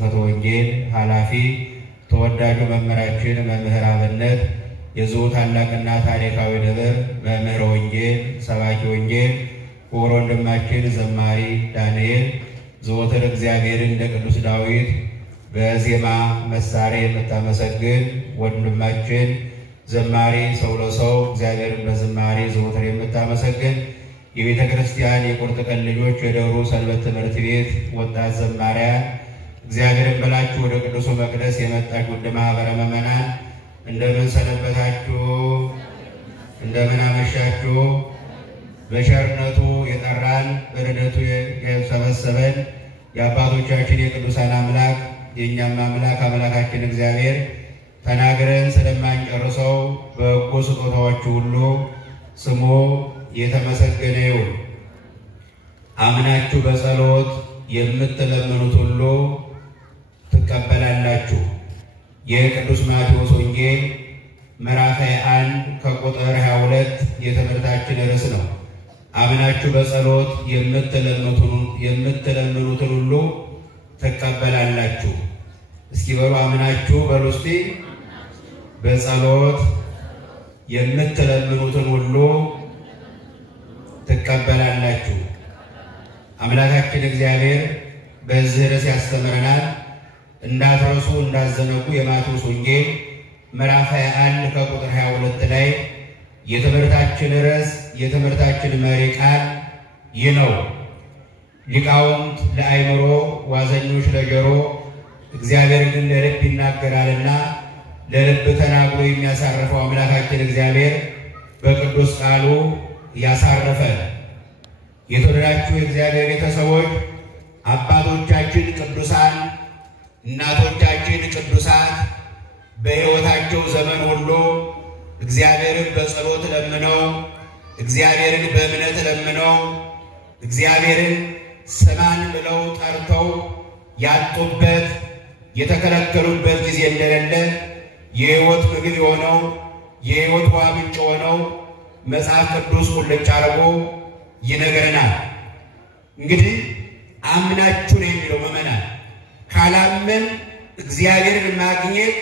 ወንጌል ኃላፊ ተወዳጁ መምህራችን መምህር አብነት የዙ ታላቅና ታሪካዊ ደብር መምህር ወንጌል ሰባኪ ወንጌል ወንድማችን ዘማሪ ዳንኤል ዘወትር እግዚአብሔርን እንደ ቅዱስ ዳዊት በዜማ መሳሪያ የምታመሰግን ወንድማችን ዘማሪ ሰው ለሰው እግዚአብሔርን በዝማሬ ዘወትር የምታመሰግን የቤተ ክርስቲያን የቁርጥ ቀን ልጆች የደብሩ ሰንበት ትምህርት ቤት ወጣት ዘማሪያን እግዚአብሔርን በላችሁ ወደ ቅዱስ መቅደስ የመጣችሁ ወደ ማህበረ ምእመናን እንደምን ሰነበታችሁ? እንደምን አመሻችሁ? በቸርነቱ የጠራን በረድኤቱ የሰበሰበን የአባቶቻችን የቅዱሳን አምላክ የእኛም አምላክ አምላካችን እግዚአብሔር ተናግረን ስለማንጨርሰው በጎ ስጦታዎቹ ሁሉ ስሙ የተመሰገነ ይሁን። አምናችሁ በጸሎት የምትለምኑት ሁሉ ትቀበላላችሁ። የቅዱስ ማቴዎስ ወንጌል ምዕራፍ 21 ከቁጥር 22 የትምህርታችን ርዕስ ነው። አምናችሁ በጸሎት የምትለምኑትን ሁሉ ትቀበላላችሁ። እስኪ በሉ አምናችሁ በሉ እስቲ በጸሎት የምትለምኑትን ሁሉ ትቀበላላችሁ። አምላካችን እግዚአብሔር በዚህ ርዕስ ያስተምረናል። እንዳትረሱ እንዳዘነጉ የማቴዎስ ወንጌል ምዕራፍ 21 ከቁጥር 22 ላይ የትምህርታችን ርዕስ የትምህርታችን መሪ ቃል ይህ ነው። ሊቃውንት ለአይምሮ ዋዘኞች ለጆሮ እግዚአብሔር ግን ለልብ ይናገራልና ለልብ ተናግሮ የሚያሳርፈው አምላካችን እግዚአብሔር በቅዱስ ቃሉ ያሳርፈን። የተወደዳችሁ የእግዚአብሔር ቤተሰቦች አባቶቻችን ቅዱሳን እናቶቻችን ቅዱሳት በሕይወታቸው ዘመን ሁሉ እግዚአብሔርን በጸሎት ለምነው እግዚአብሔርን በእምነት ለምነው እግዚአብሔርን ስማን ብለው ጠርተው ያጡበት የተከለከሉበት ጊዜ እንደሌለ የሕይወት ምግብ የሆነው የሕይወት ውሃ ምንጭ የሆነው መጽሐፍ ቅዱስ ቁልጭ አድርጎ ይነግረናል። እንግዲህ አምናችሁ ነው የሚለው ምእመናን። ካላመን እግዚአብሔርን ማግኘት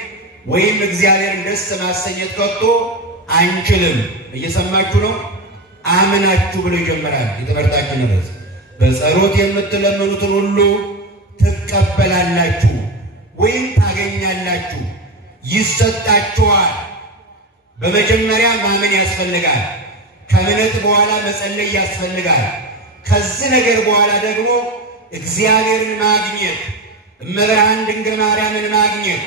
ወይም እግዚአብሔርን ደስ ማሰኘት ከቶ አንችልም። እየሰማችሁ ነው? አምናችሁ ብሎ ይጀምራል የትምህርታችን ርዕስ። በጸሎት የምትለምኑትን ሁሉ ትቀበላላችሁ ወይም ታገኛላችሁ፣ ይሰጣችኋል። በመጀመሪያ ማመን ያስፈልጋል። ከእምነት በኋላ መጸለይ ያስፈልጋል። ከዚህ ነገር በኋላ ደግሞ እግዚአብሔርን ማግኘት፣ እመብርሃን ድንግል ማርያምን ማግኘት፣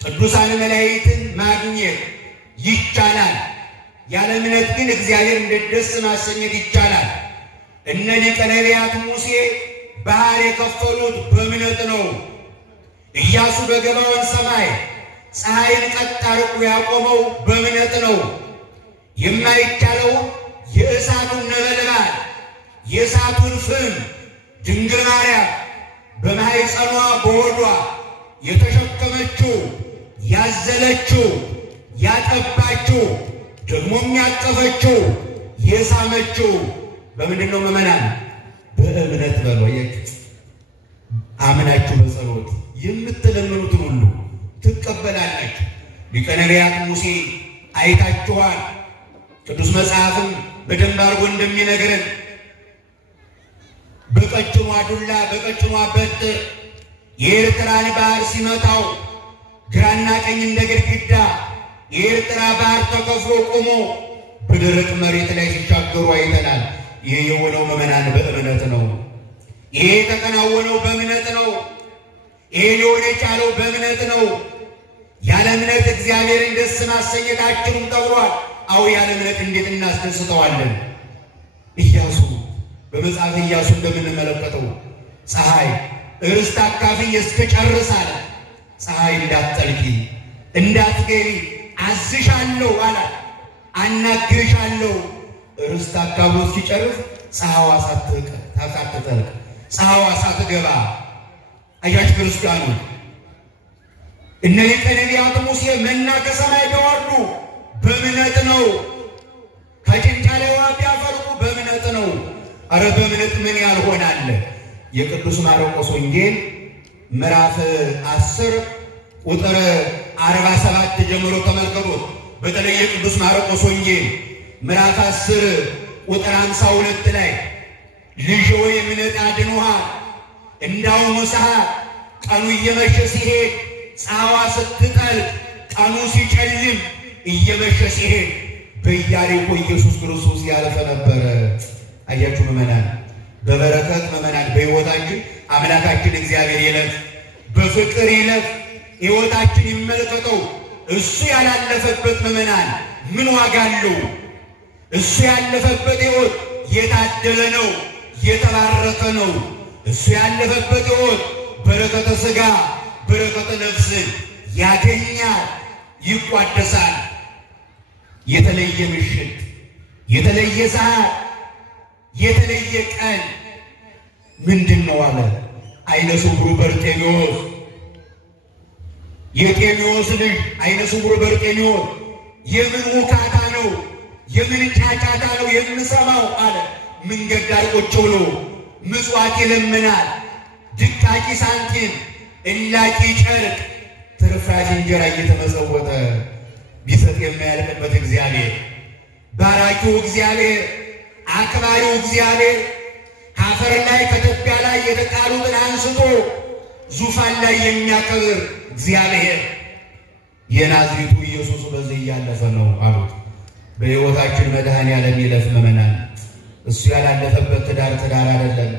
ቅዱሳን መላእክትን ማግኘት ይቻላል። ያለ እምነት ግን እግዚአብሔርን ደስ ማሰኘት ይቻላል። እነ ሊቀ ነቢያት ሙሴ ባህር የከፈሉት በእምነት ነው። ኢያሱ በገባዖን ሰማይ ፀሐይን ቀጥ አድርጎ ያቆመው በእምነት ነው። የማይቻለው የእሳቱን ነበልባል የእሳቱን ፍም ድንግል ማርያም በማኅፀኗ በሆዷ የተሸከመችው ያዘለችው ያጠባችው ደግሞም ያቀፈችው የሳመችው በምንድን ነው ምእመናን? በእምነት በሉ። አምናችሁ በጸሎት የምትለምኑትን ሁሉ ትቀበላላችሁ። ሊቀ ነቢያት ሙሴ አይታችኋል። ቅዱስ መጽሐፍም በደንብ አድርጎ እንደሚነግረን በቀጭኗ ዱላ በቀጭኗ በትር የኤርትራን ባህር ሲመታው ግራና ቀኝ እንደ ግድግዳ የኤርትራ ባህር ተከፍሎ ቆሞ በደረቅ መሬት ላይ ሲሻገሩ አይተናል። ይሄ የሆነው ምእመናን በእምነት ነው። ይሄ የተከናወነው በእምነት ነው። ይሄ ሊሆን የቻለው በእምነት ነው። ያለ እምነት እግዚአብሔርን ደስ ማሰኘት አትችሉም ተብሏል። አዎ ያለ እምነት እንዴት እናስደስተዋለን? ኢያሱ በመጽሐፈ ኢያሱ እንደምንመለከተው ፀሐይ ርስት አካፍዬ እስክጨርስ አለ። ፀሐይ እንዳትጠልቂ እንዳትገቢ አዝሻለሁ አላት። አናግርሻለሁ። ርስት አካፍሎ እስኪጨርስ ፀሐይዋ ሳትጠልቅ ፀሐይዋ ሳትገባ አያችሁ ክርስቲያኖች። እነ ሊቀ ነቢያት ሙሴ መና ከሰማይ ቢወርዱ በእምነት ነው። ከጭንጫ ላይ ውሃ ቢያፈልቁ በእምነት ነው። አረ በእምነት ምን ያልሆናል? የቅዱስ ማርቆስ ወንጌል ምዕራፍ 10 ቁጥር 47 ጀምሮ ተመልከቱ። በተለይ ቅዱስ ማርቆስ ወንጌል ምዕራፍ 10 ቁጥር 52 ላይ ልጅ ሆይ እምነት አድኖሃል፣ እንዳሁኑ ሰዓት ቀኑ እየመሸ ሲሄድ ፀሐይዋ ስትጠልቅ ቀኑ ሲጨልም እየመሸ ሲሄድ በኢያሪኮ ኢየሱስ ክርስቶስ ያልፍ ነበረ። አያችሁ ምእመናን፣ በበረከት ምእመናን በሕይወታችን አምላካችን እግዚአብሔር ይለፍ፣ በፍቅር ይለፍ፣ ሕይወታችን ይመልከተው። እሱ ያላለፈበት ምእመናን ምን ዋጋ አለው? እሱ ያለፈበት ሕይወት የታደለ ነው፣ የተባረከ ነው። እሱ ያለፈበት ሕይወት በረከተ ሥጋ በረከተ ነፍስን ያገኛል፣ ይቋደሳል። የተለየ ምሽት፣ የተለየ ሰዓት፣ የተለየ ቀን ምንድነው አለ አይነ ስውሩ በርጤሜዎስ። የጤሜዎስ ልጅ አይነ ስውሩ በርጤሜዎስ የምን ውካታ ነው የምን ጫጫታ ነው የምሰማው አለ። መንገድ ዳር ቁጭ ብሎ ምጽዋት ይለምናል። ድቃቂ ሳንቲም እላቂ ጨርቅ ትርፍራፊ እንጀራ እየተመጸወተ ቢሰጥ የማያልቅበት እግዚአብሔር፣ ባራኪው እግዚአብሔር፣ አክባሪው እግዚአብሔር ከአፈር ላይ ከኢትዮጵያ ላይ የተጣሉትን አንስቶ ዙፋን ላይ የሚያከብር እግዚአብሔር የናዝሬቱ ኢየሱስ በዚህ እያለፈ ነው አሉት። በሕይወታችን መድኃኔዓለም ይለፍ ምእመናን። እሱ ያላለፈበት ትዳር ትዳር አይደለም።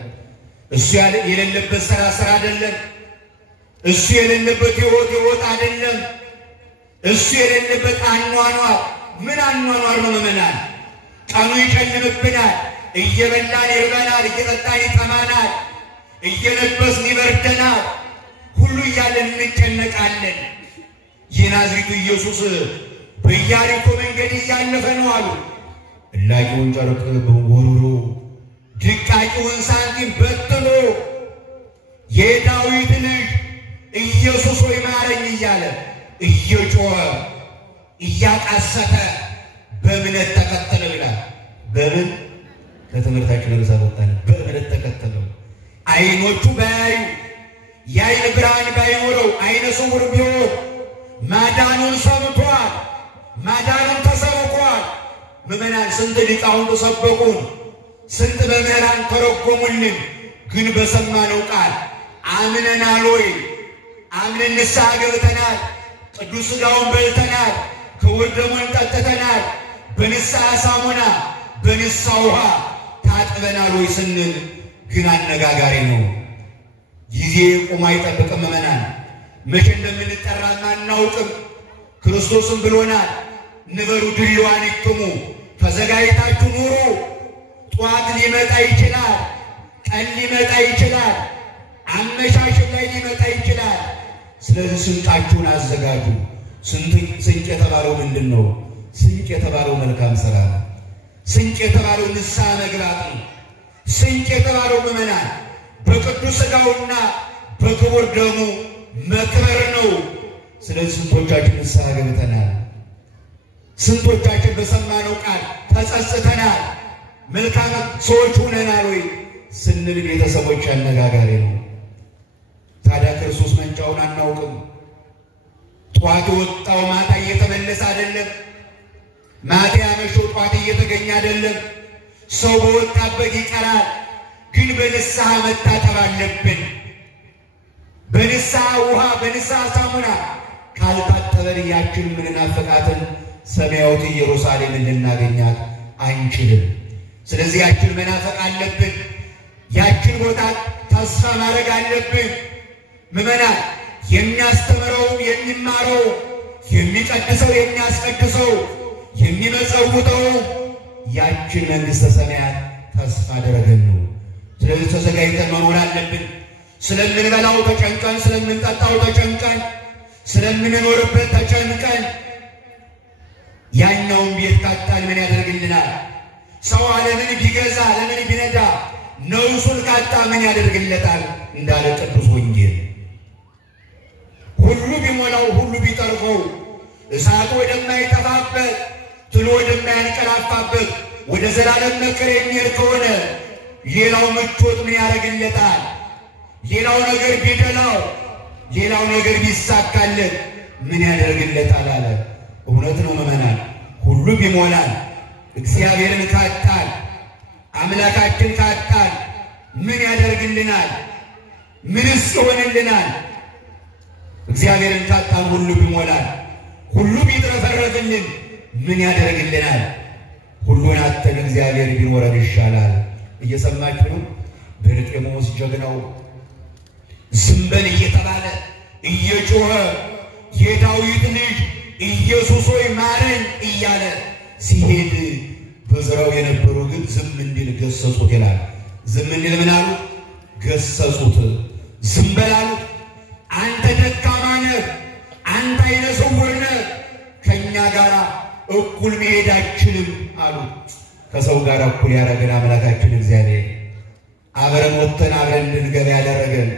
እሱ የሌለበት ሥራ ሥራ አይደለም። እሱ የሌለበት ሕይወት አይደለም። እሱ የሌለበት አኗኗር ምን አኗኗር ነው ምእመናን? ቀኑ ይጨልምብናል፣ እየበላን ይርበናል፣ እየጠጣን ይጠማናል፣ እየለበስን ይበርደናል፣ ሁሉ እያለን እንጨነቃለን። የናዝሬቱ ኢየሱስ በኢያሪኮ መንገድ እያለፈ ነው አሉ። እላቂውን ጨርቅ ወርውሮ ድቃቂውን ሳንቲም በትኖ የዳዊት ልጅ ኢየሱስ ሆይ ማረኝ እያለ እየጮኸ እያቃሰተ በእምነት ተከተለው ይላል። በምን ከትምህርታችን ርዕሰ ወጣን። በእምነት ተከተለው። አይኖቹ ባያዩ የአይን ብርሃን ባይኖረው አይነ ስውር ቢሆን ማዳኑን ሰምቷል፣ ማዳኑን ተሰብኳል። ምእመናን ስንት ሊቃውንት ሰበኩን፣ ስንት መምህራን ተረጎሙልን። ግን በሰማነው ቃል አምነናል ወይ? አምነን ንስሐ ገብተናል፣ ቅዱስ ሥጋውን በልተናል፣ ክቡር ደሙን ጠጥተናል፣ በንስሐ ሳሙና በንስሐ ውሃ ታጥበናል ወይ ስንል ግን አነጋጋሪ ነው። ጊዜ ቆሞ አይጠብቅም ምእመናን። መቼ እንደምንጠራም አናውቅም። ክርስቶስም ብሎናል፣ ንበሩ ድልዋን ይክሙ፣ ተዘጋጅታችሁ ኑሩ። ጠዋት ሊመጣ ይችላል፣ ቀን ሊመጣ ይችላል፣ አመሻሽም ላይ ሊመጣ ይችላል። ስለዚህ ስንቃችሁን አዘጋጁ። ስንቅ የተባለው ምንድን ነው? ስንቅ የተባለው መልካም ሥራ ነው። ስንቅ የተባለው ንስሐ መግባት ነው። ስንቅ የተባለው ምእመናን በቅዱስ ሥጋውና በክቡር ደሙ መክበር ነው። ስለዚህ ስንቶቻችን ንስሐ ገብተናል? ስንቶቻችን በሰማነው ቃል ተጸጽተናል? መልካም ሰዎች ሆነናል ወይ ስንል ቤተሰቦች አነጋጋሪ ነው። ታዲያ ክርስቶስ መንጫውን አናውቅም። ጧት የወጣው ማታ እየተመለሰ አይደለም። ማታ ያመሸው ጧት እየተገኘ አይደለም። ሰው በወጣበት ይቀራል። ግን በንስሐ መታጠብ አለብን። በንስሐ ውሃ በንስሐ ሳሙና ካልታጠበን ያችን ምንናፍቃትን ሰማያዊት ኢየሩሳሌምን ልናገኛት አንችልም። ስለዚህ ያችን መናፈቅ አለብን። ያችን ቦታ ተስፋ ማድረግ አለብን። ምእመናን የሚያስተምረው የሚማረው የሚቀድሰው የሚያስቀድሰው የሚመጸውተው ያችን መንግሥተ ሰማያት ተስፋ አደረገን ነው። ስለዚህ ተዘጋጅተን መኖር አለብን። ስለምንበላው ተጨንቀን፣ ስለምንጠጣው ተጨንቀን፣ ስለምንኖርበት ተጨንቀን ያኛውን ቤት ካጣን ምን ያደርግልናል? ሰው ዓለምን ቢገዛ ዓለምን ቢነዳ ነፍሱን ካጣ ምን ያደርግለታል? እንዳለ ቅዱስ ወንጌል ሁሉ ቢሞላው ሁሉ ቢጠርፈው እሳቱ ወደማይጠፋበት ትሎ ወደማያንቀላፋበት ወደ ዘላለም መከራ የሚሄድ ከሆነ ሌላው ምቾት ምን ያደርግለታል? ሌላው ነገር ቢደላው ሌላው ነገር ቢሳካለት ምን ያደርግለታል አለ። እውነት ነው ምእመናን፣ ሁሉ ቢሞላል እግዚአብሔርን ካጣን አምላካችን ካጣን ምን ያደርግልናል? ምንስ ይሆንልናል? እግዚአብሔርን ካጣን ሁሉ ቢሞላል ሁሉ ቢትረፈረፍልን ምን ያደርግልናል? ሁሉን አጥተን እግዚአብሔር ቢኖረን ይሻላል። እየሰማችሁ ነው? በርጤሞስ ጀግናው ዝም በል እየተባለ እየጮኸ የዳዊት ልጅ ኢየሱስ ሆይ ማረን እያለ ሲሄድ በዙሪያው የነበሩ ግን ዝም እንዲል ገሰጹት ይላል። ዝም እንዲል ምን አሉ? ገሰጹት። ዝም በል አሉት። አንተ ደካማ ነህ፣ አንተ ዓይነ ስውር ነህ፣ ከእኛ ጋር እኩል መሄድ አትችልም አሉት። ከሰው ጋር እኩል ያደረገን አምላካችን እግዚአብሔር አብረን ወጥተን አብረን እንድንገባ ያደረገን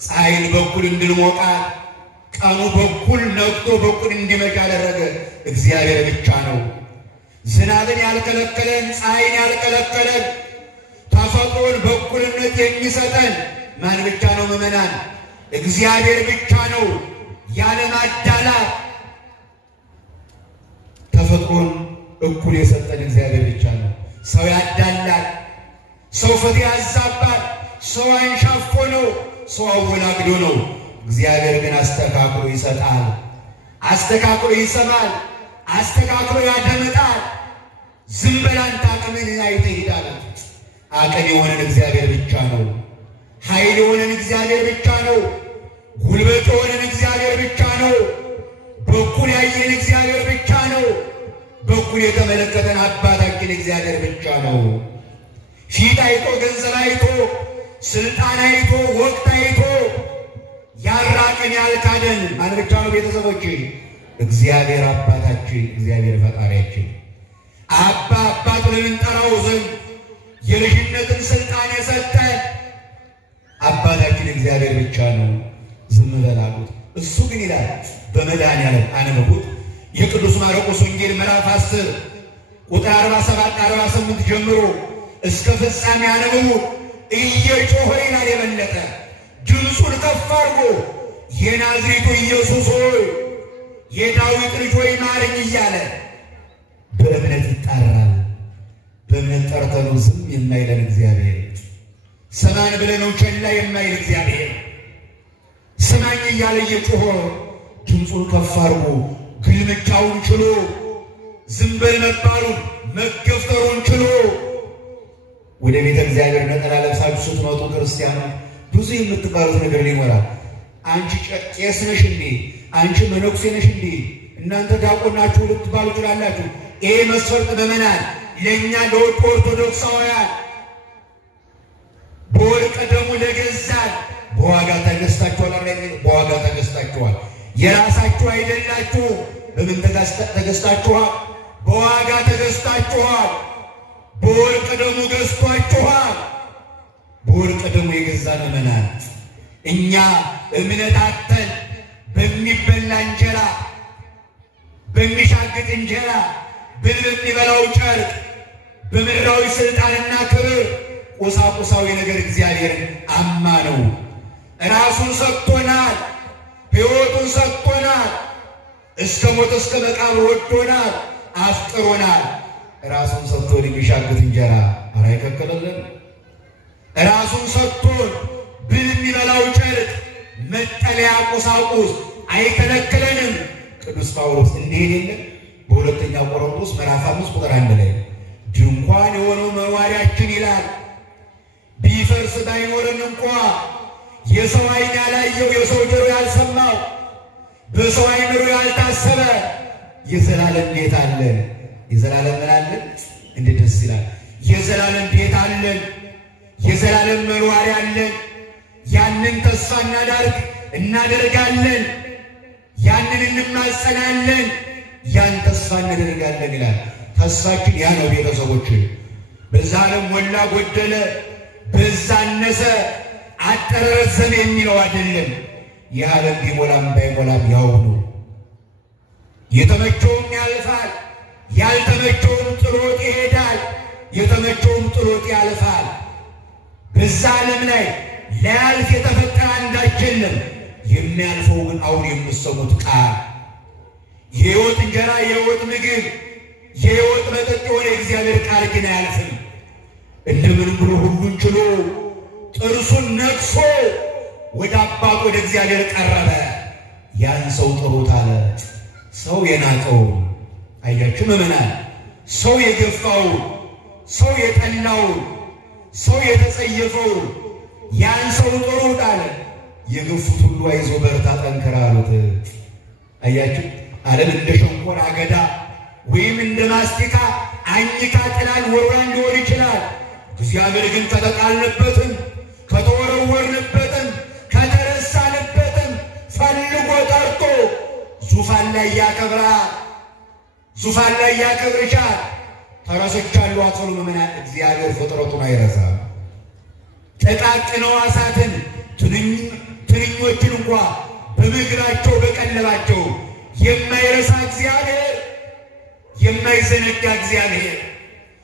ፀሐይን በኩል እንድንሞቃት ቀኑ በኩል ነግቶ በኩል እንዲመሽ ያደረገ እግዚአብሔር ብቻ ነው። ዝናብን ያልከለከለን ፀሐይን ያልከለከለን ተፈጥሮን በኩልነት የሚሰጠን ማን ብቻ ነው ምእመናን? እግዚአብሔር ብቻ ነው። ያለ ማዳላት ተፈጥሮን እኩል የሰጠን እግዚአብሔር ብቻ ነው። ሰው ያዳላል፣ ሰው ፍትሕ ያዛባል፣ ሰው አንሻፎ ነው፣ ሰው አወላግዶ ነው። እግዚአብሔር ግን አስተካክሎ ይሰጣል፣ አስተካክሎ ይሰማል፣ አስተካክሎ ያደምጣል። ዝም በል አንተ አቅምን አይተህ ሂድ አለ። አቅም የሆነን እግዚአብሔር ብቻ ነው። ኃይል የሆነን እግዚአብሔር ብቻ ነው። ጉልበት የሆነን እግዚአብሔር ብቻ ነው። በኩል ያየን እግዚአብሔር ብቻ ነው። በኩል የተመለከተን አባታችን እግዚአብሔር ብቻ ነው። ፊት አይቶ ገንዘብ አይቶ ስልጣን አይቶ ወቅት አይቶ ያራቅን ያልካደን ማን ብቻ ነው? ቤተሰቦች እግዚአብሔር አባታችን እግዚአብሔር ፈጣሪያችን አባ አባት ለምንጠራው ዘንድ የልጅነትን ስልጣን የሰጠን አባታችን እግዚአብሔር ብቻ ነው። ዝም በል አሉት። እሱ ግን ይላል በመድኃኔዓለም አንብቡት። የቅዱስ ማርቆስ ወንጌል ምዕራፍ 10 ቁጥር 47-48 ጀምሮ እስከ ፍጻሜ አንብቡ። እየጮኸ ይላል የበለጠ ድምፁን ከፍ አድርጎ የናዝሬቱ ኢየሱስ ሆይ የዳዊት ልጅ ሆይ ማረኝ እያለ በእምነት ይጣራል። በእምነት ጠርተነው ዝም የማይለን እግዚአብሔር፣ ስማን ብለነው ቸላ የማይል እግዚአብሔር ስማኝ እያለ እየጮኸ ድምፁን ከፍ አድርጎ ግልምጫውን ችሎ ዝም በል መባሉን መገፍተሩን ችሎ ወደ ቤተ እግዚአብሔር ነጠላ ለብሳችሁ ስትመጡ ክርስቲያኖች ብዙ የምትባሉት ነገር ይኖራል። አንቺ ቄስ ነሽ እንዴ? አንቺ መነኩሴ ነሽ እንዴ? እናንተ ዲያቆን ናችሁ ልትባሉ ትችላላችሁ። ይሄ መስፈርት ምእመናን ለእኛ ለወጡ ኦርቶዶክሳውያን በወርቀ ደሙ ለገዛን በዋጋ ተገዝታችኋል። በዋጋ ተገዝታችኋል። የራሳችሁ አይደላችሁ። በምን ተገዝታችኋል? በዋጋ ተገዝታችኋል። በወርቅ ደሙ ገዝቷችኋል። በወርቅ ደሙ የገዛን ምእመናን እኛ እምነት አጥተን በሚበላ እንጀራ በሚሻግጥ እንጀራ በሚበላው ጨርቅ በምድራዊ ስልጣንና ክብር ቁሳቁሳዊ ነገር እግዚአብሔርን አማ ነው። ራሱን ሰጥቶናል፣ ሕይወቱን ሰጥቶናል፣ እስከ ሞት እስከ መቃብር ወዶናል፣ አፍቅሮናል። ራሱን ሰጥቶን የሚሻግጥ እንጀራ ኧረ አይከለክለን። ራሱን ሰጥቶን በሚበላው ጨርቅ መጠለያ ቁሳቁስ አይከለክለንም። ቅዱስ ጳውሎስ እንዲህ ይላል በሁለተኛ ቆሮንቶስ ምዕራፍ 5 ቁጥር 1 ላይ ድንኳን የሆነው መዋሪያችን ይላል ቢፈርስ ባይኖረን እንኳ የሰው ዓይን ያላየው የሰው ጆሮ ያልሰማው በሰው አእምሮ ያልታሰበ የዘላለም ቤት አለን። የዘላለም ምን አለን? እንዴት ደስ ይላል! የዘላለም ቤት አለን። የዘላለም መኖሪያ አለን። ያንን ተስፋ እናደርጋለን። ያንን እንማጸናለን። ያን ተስፋ እናደርጋለን ይላል። ተስፋችን ያ ነው ቤተሰቦች። በዛ ዓለም ሞላ ጎደለ፣ በዛ አነሰ፣ አጠረ፣ ረዘመ የሚለው አይደለም። ይህ ዓለም ቢሞላም ባይሞላም ያው ነው። የተመቸውም ያልፋል፣ ያልተመቸውም ጥሎት ይሄዳል፣ የተመቸውም ጥሎት ያልፋል። በዛ ዓለም ላይ ሊያልፍ የተፈጠረ አንዳች የለም። የሚያልፈው ግን አሁን የምትሰሙት ቃል የሕይወት እንጀራ የሕይወት ምግብ የሕይወት መጠጥ የሆነ እግዚአብሔር ቃል ግን አያልፍም። እንደምን ብሎ ሁሉን ችሎ ጥርሱን ነክሶ ወደ አባቱ ወደ እግዚአብሔር ቀረበ። ያን ሰው ጥሩት አለ። ሰው የናቀው አያችሁ ምዕመናን፣ ሰው የገፋው፣ ሰው የጠላው፣ ሰው የተጸየፈው ያን ሰው ጥሩት አለ። የገፉት ሁሉ አይዞ በርታ ጠንክር አሉት። አያችሁ ዓለም እንደ ሸንኮራ አገዳ ወይም እንደ ማስቲካ አኝካ ጥላል ወርዋን ሊሆን ይችላል። እግዚአብሔር ግን ከተጣልንበትም ከተወረወርንበትም ከተረሳንበትም ፈልጎ ጠርቶ ዙፋን ላይ ያከብራል፣ ዙፋን ላይ ያከብርሻል። ተረስቻለሁ አትበሉ ምዕመናን፣ እግዚአብሔር ፍጥረቱን አይረሳም። ጥቃቅን ሕዋሳትን ትንኞችን እንኳ በምግባቸው በቀለባቸው የማይረሳ እግዚአብሔር፣ የማይዘነጋ እግዚአብሔር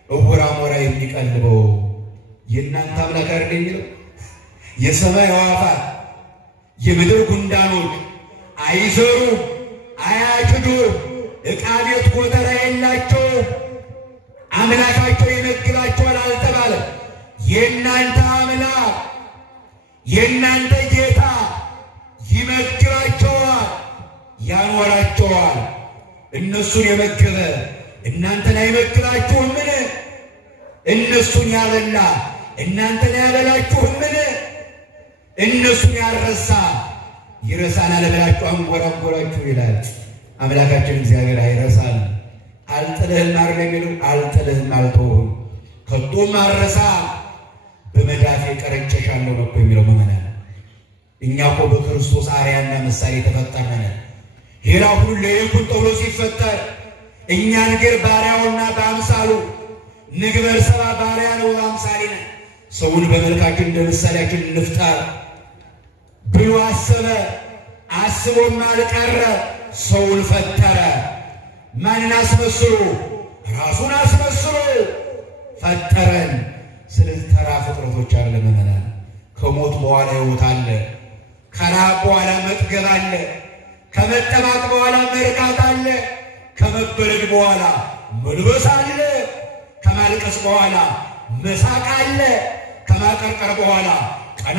እውር አሞራ የሚቀልበው የእናንተ አምላክ አይደል የሚለው? የሰማይ አዕዋፋት የምድር ጉንዳኖች አይዘሩም አያጭዱም፣ ዕቃ ቤት ጎተራ የላቸውም፣ አምላካቸው ይመግባቸዋል አልተባለም። የእናንተ አምላክ የእናንተ ጌታ ይመግባቸዋል ያኖራቸዋል። እነሱን የመገበ እናንተን አይመግባችሁምን? እነሱን ያበላ እናንተን ያበላችሁምን? እነሱን ያረሳ ይረሳናል ብላችሁ አንጎራጎራችሁ ይላል አምላካችን እግዚአብሔር። አይረሳን። አልጥልህም አይደል የሚለው? አልጥልህም አልተውህም ከቶም አረሳ በመዳፌ ቀርጬሻለሁ ነው የሚለው ምዕመናን። እኛ እኮ በክርስቶስ አርአያና ምሳሌ ተፈጠርን። ሌላ ሁሉ ለይኩን ተብሎ ሲፈጠር እኛን ግን ባሪያውና በአምሳሉ ንግበር ሰባ ባሪያ ነው በአምሳሌ ነን፣ ሰውን በመልካችን እንደ ምሳሌያችን እንፍጠር ብሎ አሰበ። አስቦም አልቀረ፣ ሰውን ፈጠረ። ማንን አስመስሎ? ራሱን አስመስሎ ፈጠረን። ስለዚህ ተራ ፍጥረቶች አለ ምዕመናን። ከሞት በኋላ ሕይወት አለ፣ ከራብ በኋላ መጥገብ አለ፣ ከመጠማቅ በኋላ መርካት አለ፣ ከመበረድ በኋላ መልበስ አለ፣ ከማልቀስ በኋላ መሳቅ አለ፣ ከማቀርቀር በኋላ ቀና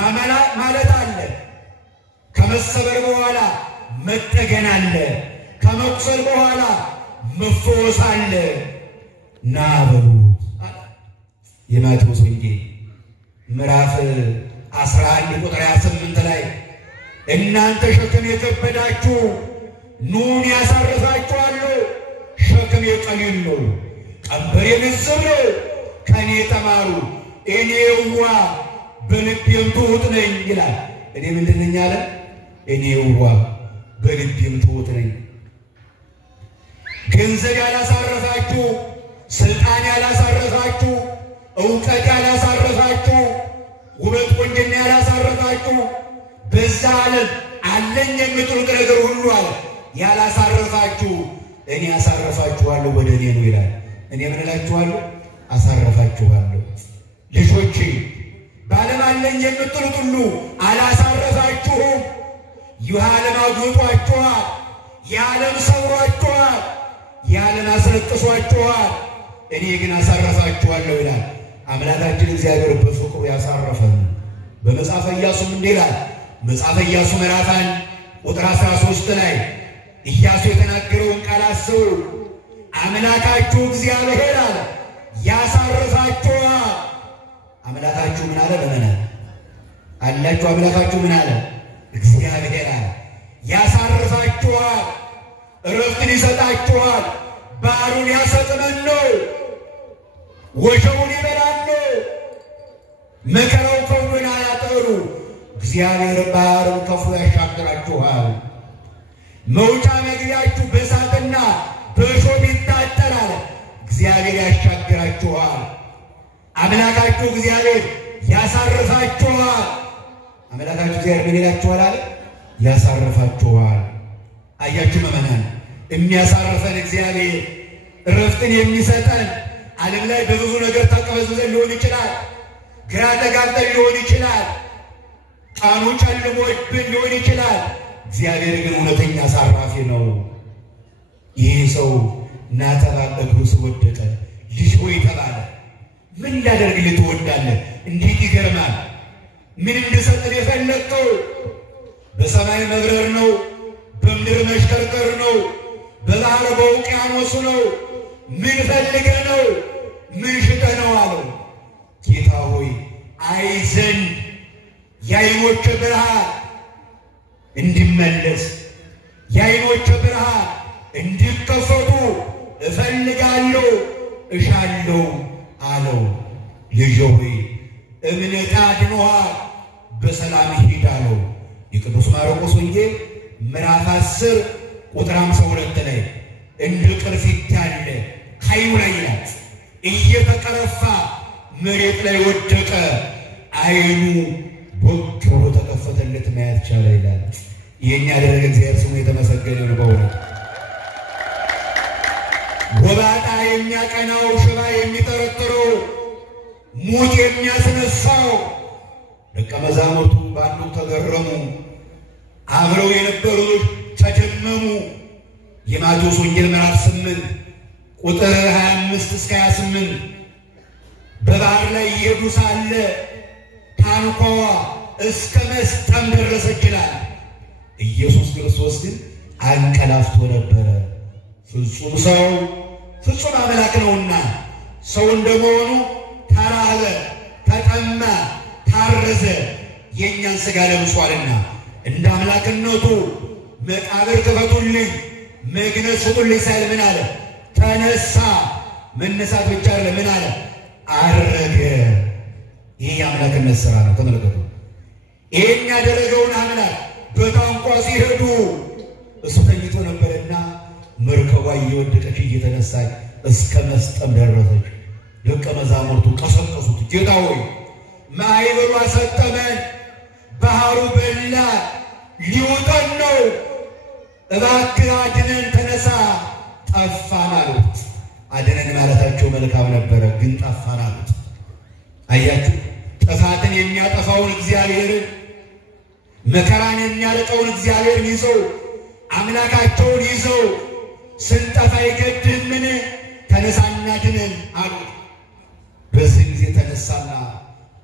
ማለት አለ፣ ከመሰበር በኋላ መጠገን አለ፣ ከመቁሰል በኋላ መፈወስ አለ። ና በሉት የማቴዎስ ወንጌል ምዕራፍ 11 ቁጥር 28 ላይ እናንተ ሸክም የከበዳችሁ ኑን ያሳርፋችኋለሁ፣ ሸክም የቀሊል ነው፣ ቀንበሬ ልዝብ ነው፣ ከኔ ተማሩ እኔ የዋህ በልቤም ትሑት ነኝ ይላል። እኔ ምንድን ነኝ አለ? እኔ የዋህ በልቤም ትሑት ነኝ። ገንዘብ ያላሳረፋችሁ፣ ስልጣን ያላሳረፋችሁ፣ እውቀት ያላሳረፋችሁ፣ ውበት ቆንጅና ያላሳረፋችሁ፣ በዛ ዓለም አለኝ የምትሉት ነገር ሁሉ አለ ያላሳረፋችሁ እኔ አሳረፋችኋለሁ፣ ወደ እኔ ነው ይላል። እኔ ምን እላችኋለሁ? አሳረፋችኋለሁ። ልጆቼ በዓለም አለኝ የምትሉት ሁሉ አላሳረፋችሁም። ይህ ዓለም አግብቷችኋል፣ የዓለም ሰውሯችኋል፣ የዓለም አስለቅሷችኋል፣ እኔ ግን አሳረፋችኋለሁ ይላል አምላካችን እግዚአብሔር። በፍቅሩ ያሳረፈን በመጽሐፈ ኢያሱም እንዲህ ይላል። መጽሐፈ ኢያሱ ምዕራፍ 1 ቁጥር 13 ላይ ኢያሱ የተናገረውን ቃል አስቡ። አምላካችሁ እግዚአብሔር አለ ያሳርፋችኋል። አምላካችሁ ምን አለ? ምዕመናን አላችሁ? አምላካችሁ ምን አለ? እግዚአብሔር አለ ያሳርፋችኋል፣ እረፍትን ይሰጣችኋል። ባህሩን ያሰጥመን ነው፣ ወጀቡን ይበላል ነው፣ መከራው ከውኑን አያጠሩ። እግዚአብሔር ባህሩን ከፍሎ ያሻግራችኋል። መውጫ መግቢያችሁ በእሳትና በእሾህ ይታጠራል፣ እግዚአብሔር ያሻግራችኋል። አምላካችሁ እግዚአብሔር ያሳርፋችኋል። አምላካችሁ እግዚአብሔር ምን ይላችኋል አለ? ያሳርፋችኋል። አያችሁ ምዕመናን፣ የሚያሳርፈን እግዚአብሔር እረፍትን የሚሰጠን ዓለም ላይ በብዙ ነገር ተቀበዝብዘን ሊሆን ይችላል፣ ግራ ተጋብተን ሊሆን ይችላል፣ ቃሉ ጨልሞብን ሊሆን ይችላል። እግዚአብሔር ግን እውነተኛ አሳራፊ ነው። ይህ ሰው ናተባል እግሩ ወደቀ። ልጅ ሆይ ተባለ። ምን እንዳደርግልህ ትወዳለህ? እንዴት ይገርማል! ምን እንድሰጥህ የፈለግከው? በሰማይ መብረር ነው? በምድር መሽከርከር ነው? በባህር በውቅያኖሱ ነው? ምን ፈልገህ ነው? ምን ሽጠህ ነው አለው። ጌታ ሆይ አይ ዘንድ የዓይኖቼ ብርሃን እንዲመለስ የዓይኖቼ ብርሃን እንዲከፈቱ እፈልጋለሁ እሻለሁ አለው። ልጅ ሆይ እምነትህ አድኖሃል፣ በሰላም ሂድ አለው። የቅዱስ ማርቆስ ወንጌል ምዕራፍ 10 ቁጥር 52 ላይ እንደ ቅርፊት ያለ ከዓይኑ ላይ ይላል እየተቀረፋ መሬት ላይ ወደቀ፣ ዓይኑ ቦግ ብሎ ተከፈተለት፣ ማየት ቻለ ይላል። ይህን ያደረገ እግዚአብሔር ስሙ የተመሰገነ ነው። በእውነት ጎባጣ የሚያቀናው፣ ሽባ የሚጠረጥረው፣ ሙት የሚያስነሳው ደቀ መዛሙርቱ ባንዱ ተገረሙ፣ አብረው የነበሩት ተደመሙ። የማቴዎስ ወንጌል ምዕራፍ 8 ቁጥር 25 እስከ 28 በባህር ላይ እየሄዱ ሳለ ታንኳዋ እስከ መስጠም ደረሰች ይላል። ኢየሱስ ክርስቶስ ግን አንቀላፍቶ ነበረ። ፍጹም ሰው ፍጹም አምላክ ነውና ሰው እንደመሆኑ ተራበ፣ ተጠማ፣ ታረዘ፣ የእኛን ሥጋ ለብሷልና እንደ አምላክነቱ መቃብር ክፈቱልኝ፣ መግነዝ ስጡልኝ ሳይል ምን አለ? ተነሳ። መነሳት ብቻ አይደለም፣ ምን አለ? አረገ። ይህ የአምላክነት ሥራ ነው። ተመልከቱ። ይህን ያደረገውን አምላክ በታንኳ ሲሄዱ እሱ ተኝቶ ነበርና መርከቧ እየወደቀች እየተነሳች እስከ መስጠም ደረሰች። ደቀ መዛሙርቱ ቀሰቀሱት። ጌታ ሆይ ማዕበሉ አሰጠመን፣ ባህሩ በላ፣ ሊውጠን ነው፣ እባክህ አድነን፣ ተነሳ፣ ጠፋን አሉት። አድነን ማለታቸው መልካም ነበረ፣ ግን ጠፋን አሉት። አያችሁ፣ ጥፋትን የሚያጠፋውን እግዚአብሔርን፣ መከራን የሚያርቀውን እግዚአብሔርን ይዘው አምላካቸውን ይዘው ስንጠፋ አይገድህምን? ተነሳና አድነን አሉት። በዚህ ጊዜ ተነሳና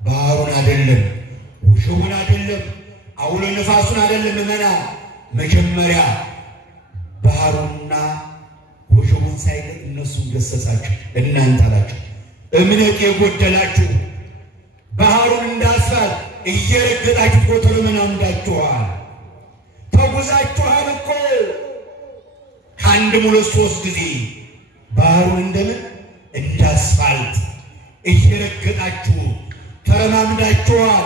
ባህሩን አይደለም፣ ውሽውን አይደለም፣ አውሎ ነፋሱን አይደለም፣ መጀመሪያ ባህሩና ውሽውን ሳይቀር እነሱን ገሰጻቸው። እናንተ አላቸው እምነት የጎደላችሁ ባህሩን እንዳስፋል እየረገጣችሁ ኮተርመና እንዳችኋል። ተጉዛችኋል እኮ ከአንድ ሙለት 3 ጊዜ ባህሩን እንደምን እንዳስፋልት እየረገጣችሁ ተረማምዳችኋል፣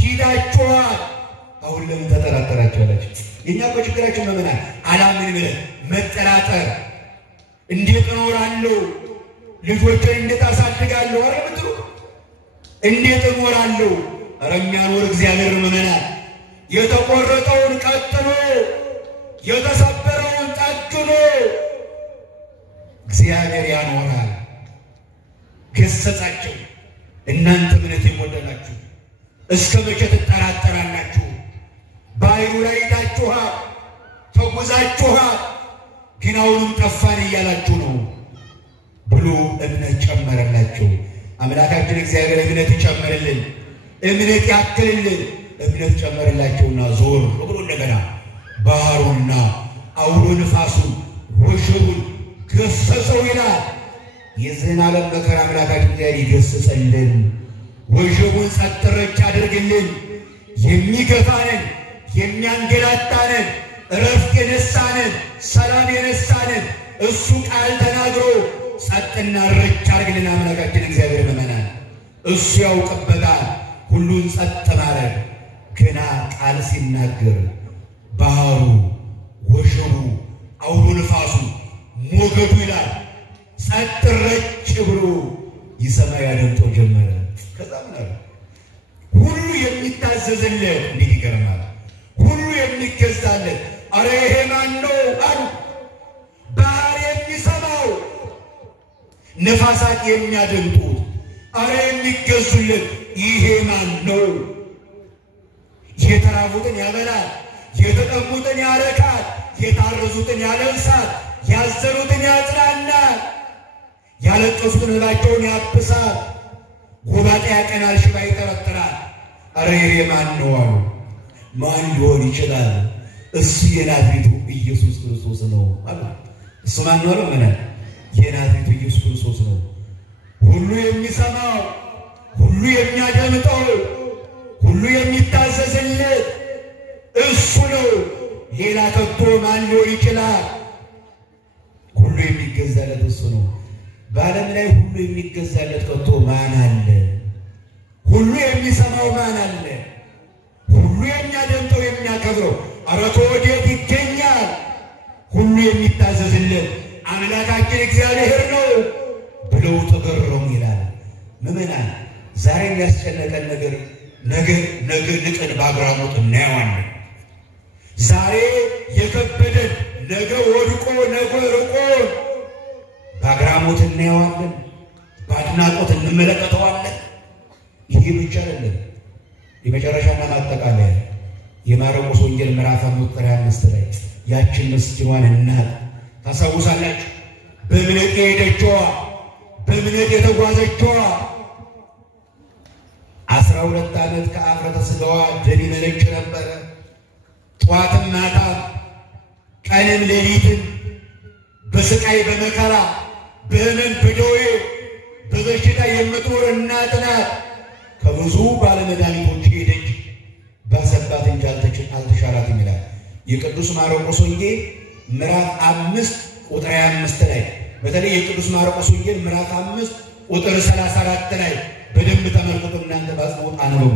ሂዳችኋል። አሁን ለምን ተጠራጠራችሁ አላችሁ? የኛ እኮ ችግራችን መመናል አላምን ብለን መጠራጠር። እንዴት እኖራለሁ? ልጆችን እንዴት አሳድጋለሁ? አረ ምትሉ እንዴት እኖራለሁ? አረ የሚያኖር እግዚአብሔር መመናል። የተቆረጠውን ቀጥሎ የተሰበረውን ጠግኖ እግዚአብሔር ያኖራል። ገሰጻቸው። እናንተ እምነት የጎደላችሁ እስከ መቼ ትጠራጠራላችሁ? ባህሩ ላይ ሄዳችኋል፣ ተጉዛችኋል፣ ግን አሁንም ጠፋን እያላችሁ ነው ብሎ እምነት ጨመረላቸው። አምላካችን እግዚአብሔር እምነት ይጨምርልን፣ እምነት ያክልልን። እምነት ጨመረላቸውና ዞር ብሎ እንደገና ባህሩና አውሎ ነፋሱን ወጀቡን ገሰጸው ይላል። የዚህን ዓለም መከራ አምላካችን እግዚአብሔር ይገስጽልን፣ ወጀቡን ጸጥ ረጭ ያድርግልን። የሚገፋንን የሚያንገላታንን እረፍት የነሳንን ሰላም የነሳንን እሱ ቃል ተናግሮ ጸጥና ረጭ አድርግልን አምላካችን እግዚአብሔር መመናል። እሱ ያውቅበታል ሁሉን ጸጥ ማድረግ። ገና ቃል ሲናገር ባህሩ ወጀቡ አውሎ ነፋሱ ሞገዱ ይላል ጸጥ ረጭ ብሎ ይሰማ ያደምጠው ጀመረ። ከዛ ምን አለ? ሁሉ የሚታዘዝለት እንዴት ይገርማል! ሁሉ የሚገዛለት። አረ ይሄ ማን ነው አሉ። ባህር የሚሰማው ነፋሳት የሚያደምጡት አረ የሚገዙለት ይሄ ማን ነው? የተራቡትን ያበላል፣ የተጠሙትን ያረካል፣ የታረዙትን ያለብሳል፣ ያዘኑትን ያጽናናል፣ ያለቀሱትን እንባቸውን ያብሳል፣ ጎባጣ ያቀናል፣ ሽባ ይጠረጥራል። ኧረ ማን ነው አሉ። ማን ሊሆን ይችላል? እሱ የናዝሬቱ ኢየሱስ ክርስቶስ ነው አሉ። እሱ ማን ነው አሉ? የናዝሬቱ ኢየሱስ ክርስቶስ ነው። ሁሉ የሚሰማው፣ ሁሉ የሚያደምጠው፣ ሁሉ የሚታዘዝለት እሱ ነው። ሌላ ከቶ ማን ሊሆን ይችላል? ሁሉ የሚገዛለት እሱ ነው። በዓለም ላይ ሁሉ የሚገዛለት ከቶ ማን አለ? ሁሉ የሚሰማው ማን አለ? ሁሉ የሚያደምጠው የሚያከብረው ኧረ ከወዴት ይገኛል? ሁሉ የሚታዘዝለት አምላካችን እግዚአብሔር ነው ብለው ተገረሙ ይላል። ምዕመናን ዛሬ የሚያስጨነቀን ነገር ነገ ንቀን በአግራሞት እናየዋለን። ዛሬ የከበደን ነገ ወድቆ ነገ ርቆ በአግራሞት እናየዋለን፣ በአድናቆት እንመለከተዋለን። ይሄ ብቻ አይደለም። የመጨረሻና ማጠቃለያ የማርቆስ ወንጌል ምዕራፍ 5 ላይ ያችን ምስኪኗን እናት ታሳውሳላችሁ። በእምነት የሄደችዋ፣ በእምነት የተጓዘችዋ 12 ዓመት ከአፍረተ ሥጋዋ ደም ይመነጭ ነበረ። ጠዋትም ማታ ቀንም ሌሊትም በስቃይ በመከራ በሕመም በደዌ በበሽታ የምትኖር እናት ናት። ከብዙ ባለመድኃኒቶች ሄደች፣ ባሰባት እንጂ አልተሻላትም ይላል የቅዱስ ማርቆስ ወንጌል ምዕራፍ 5 ቁጥር 25 ላይ። በተለይ የቅዱስ ማርቆስ ወንጌል ምዕራፍ 5 ቁጥር 34 ላይ በደንብ ተመልከቱ። እናንተ ባጽሞት አንብቡ።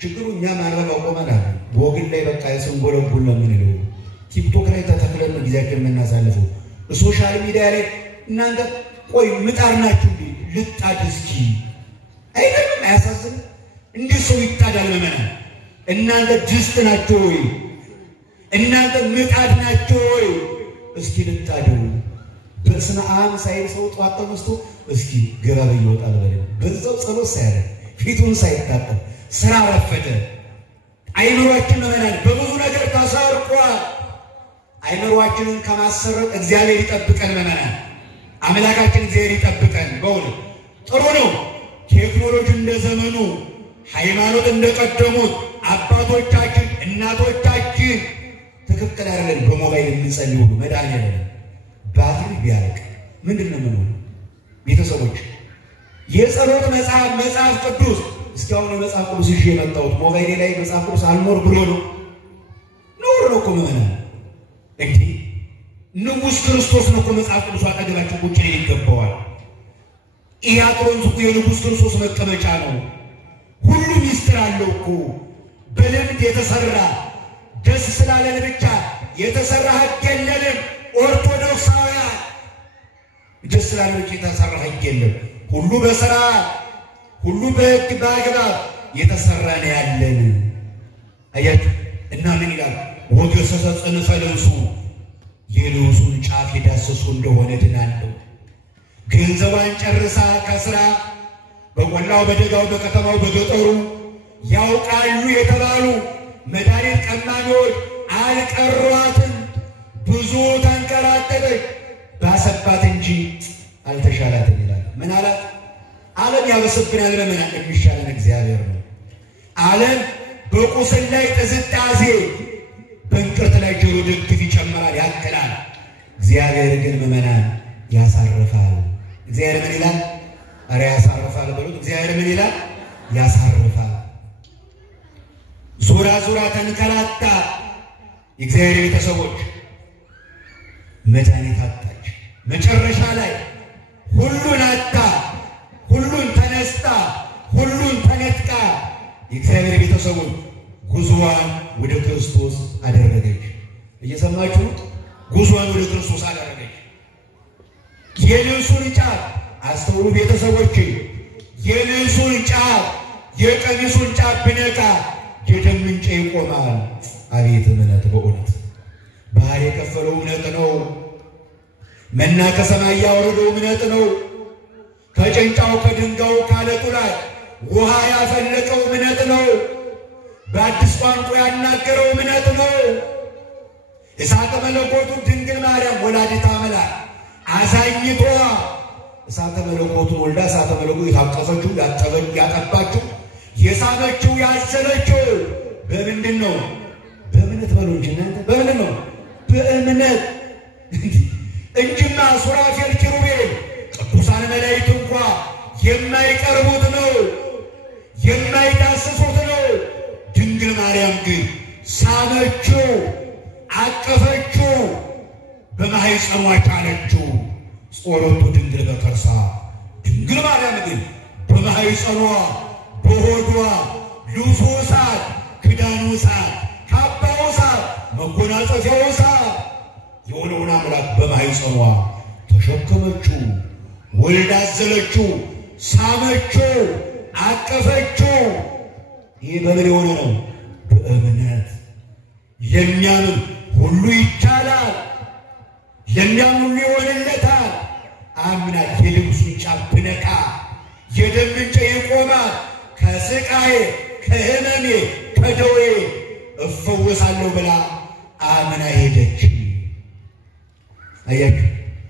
ችግሩ እኛ ማንበብ አቆመናል። ጎግል ላይ በቃ የስንጎለጉል ነው የምንለው። ቲክቶክ ላይ ተተክለን ጊዜያችን የምናሳልፈው። ሶሻል ሚዲያ ላይ እናንተ ቆይ ምጣድ ናችሁ እንዴ? ልጣድ እስኪ አይደለም? አያሳዝንም? እንዴት ሰው ይጣዳል? መመናን እናንተ ድስት ናችሁ ወይ? እናንተ ምጣድ ናችሁ ወይ? እስኪ ልጣዱ። በስመ አብ ሳይል ሰው ጧት ተነስቶ እስኪ ገባ ይወጣል በለው። በዛው ጸሎት ሳያደርግ ፊቱን ሳይታጠብ ስራ ረፈደ። አይምሮአችን መመናን በብዙ ነገር ተሰርቋል። አይምሮአችንን ከማሰረቅ እግዚአብሔር ይጠብቀን። መመናን አምላካችን እግዚአብሔር ይጠብቀን። በእውነት ጥሩ ነው ቴክኖሎጂ እንደዘመኑ፣ ሃይማኖት እንደቀደሙት አባቶቻችን እናቶቻችን ትክክል አይደለም። በሞባይል የምንጸልይ ሁሉ መድኃኒዓለም ባትሪ ቢያልቅ ምንድነው የምንሆነው? ቤተሰቦች የጸሎት መጽሐፍ ቅዱስ እስካሁን የመጽሐፍ ቅዱስ ይዤ የመጣሁት ሞባይሌ ላይ መጽሐፍ ቅዱስ አልኖር ብሎ ነው። ኖር ነው እኮ ምዕመናን። እንግዲህ ንጉሥ ክርስቶስ ነው እኮ መጽሐፍ ቅዱስ አጠገባችን ቁጭ ሊል ይገባዋል። ኢያትሮን እኮ የንጉሥ ክርስቶስ መቀመጫ ነው። ሁሉ ሚስጥር አለው እኮ በልምድ የተሰራ ደስ ስላለን ብቻ የተሰራ ሕግ የለንም። ኦርቶዶክሳውያን ደስ ስላለን ብቻ የተሰራ ሕግ የለም። ሁሉ በሥራ ሁሉ በሕግ በአግባብ የተሰራ ነው ያለን። አያችሁ እና ምን ይላል? ወገሰሰ ጽንፈ ልብሱ፣ የልብሱን ጫፍ የዳሰሱ እንደሆነ ድናለሁ። ገንዘቧን ጨርሳ ከስራ በቆላው በደጋው በከተማው በገጠሩ ያውቃሉ የተባሉ መድኃኒት ቀማሚዎች አልቀሯትም። ብዙ ተንከራተተች፣ ባሰባት እንጂ አልተሻላትም ይላል። ምን አላት? ዓለም ያበሰብናል፣ በመናቅ የሚሻለን እግዚአብሔር ነው። ዓለም በቁስል ላይ ጥዝጣዜ፣ በእንቅርት ላይ ጆሮ ደግፍ ይጨምራል ያክላል። እግዚአብሔር ግን ምዕመናን ያሳርፋል። እግዚአብሔር ምን ይላል? ኧረ ያሳርፋል በሉት። እግዚአብሔር ምን ይላል? ያሳርፋል። ዞራ ዞራ ተንከራታ። የእግዚአብሔር ቤተሰቦች መድኃኒት አጣች። መጨረሻ ላይ ሁሉን አጣ፣ ሁሉን ተነስታ፣ ሁሉን ተነጥቃ የእግዚአብሔር ቤተሰቦች ጉዞዋን ወደ ክርስቶስ አደረገች። እየሰማችሁ? ጉዞዋን ወደ ክርስቶስ አደረገች። የልብሱን ጫፍ አስተውሉ ቤተሰቦች፣ የልብሱን ጫፍ የቀሚሱን ጫፍ ብነካ የደም ምንጭ ይቆማል። አቤት እምነት! በእውነት ባህር የከፈለው እምነት ነው። መና ከሰማይ ያወረደው እምነት ነው። ከጭንጫው ከድንጋዩ ካለቱ ላይ ውሃ ያፈለቀው እምነት ነው። በአዲስ ቋንቋ ያናገረው እምነት ነው። እሳተ መለኮቱ ድንግል ማርያም ወላዲተ አምላክ አዛኝቷ እሳተ መለኮቱን ወልዳ እሳተ መለኮቱ የታቀፈችው ያጠባችው የሳመችው ያዘለችው በምንድን ነው? በእምነት በሉ እንጂ እናንተ በምንድን ነው? በእምነት እንጂማ ሱራፌል ኪሩቤል ቅዱሳን መላእክት እንኳ የማይቀርቡት ነው፣ የማይዳስሱት ነው። ድንግል ማርያም ግን ሳመችው፣ አቀፈችው፣ በማኅፀኗ ቻለችው። ጾረቱ ድንግል በከርሳ ድንግል ማርያም ግን በማኅፀኗ በሆዷ ልብሱ እሳት፣ ክዳኑ እሳት፣ ካባው እሳት፣ መጎናጸፊያው እሳት የሆነውን አምላክ በማኅፀኗ ተሸከመችው፣ ወልዳ አዘለችው፣ ሳመችው፣ አቀፈችው። ይህ በምን የሆነ ነው? በእምነት። የሚያምን ሁሉ ይቻላል፣ የሚያምን ሁሉ ይሆንለታል። አምናል የልብሱን ጫፍ ብነካ የደም ምንጭ ይቆማል፣ ከስቃዬ ከህመሜ ከደዌ እፈወሳለሁ ብላ አምና ሄደች። አያችሁ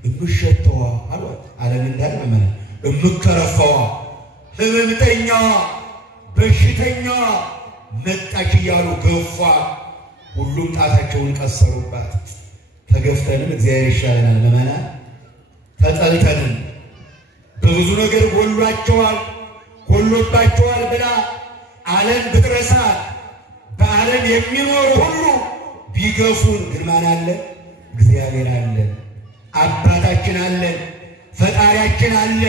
እምሸተዋ አሏት ዓለም እንዳልመነ እምከረፈዋ ህመምተኛዋ በሽተኛዋ መጣች እያሉ ገፏ። ሁሉም ጣታቸውን ቀሰሩባት። ተገፍተንም እግዚአብሔር ይሻለናል መመና ተጠልተንም በብዙ ነገር ጎሎባቸዋል ብላ ዓለም ብትረሳ በዓለም የሚኖሩ ሁሉ ቢገፉን ግን ማን አለ? እግዚአብሔር አለ፣ አባታችን አለ፣ ፈጣሪያችን አለ።